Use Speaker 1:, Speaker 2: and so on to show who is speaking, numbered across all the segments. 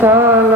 Speaker 1: কালা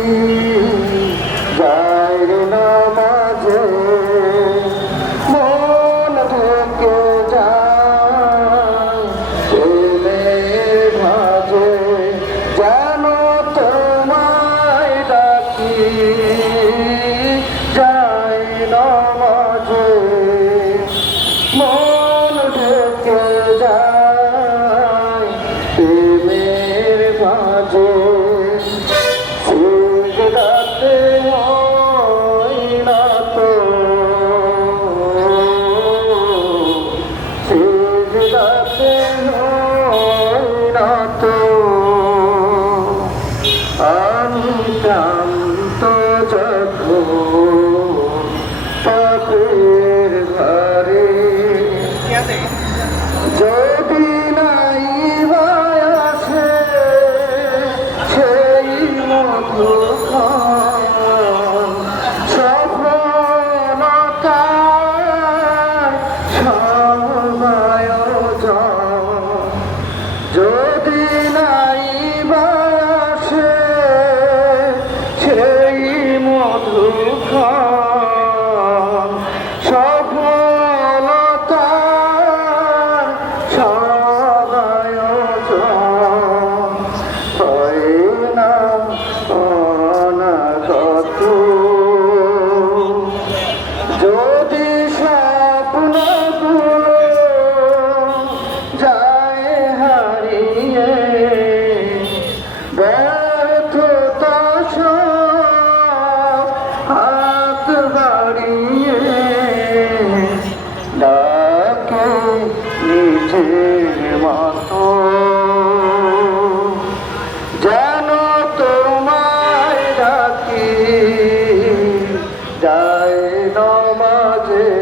Speaker 1: মাঝে সুজদাতে ঐনাত সুজদাতে ঐনাত আমি প্রাণ হয় না অনাগত। যদি স্বপ্ন যায় হারিয়ে ব্যর্থতা হাত বাড়িয়ে ডাকে নিজে। বাজে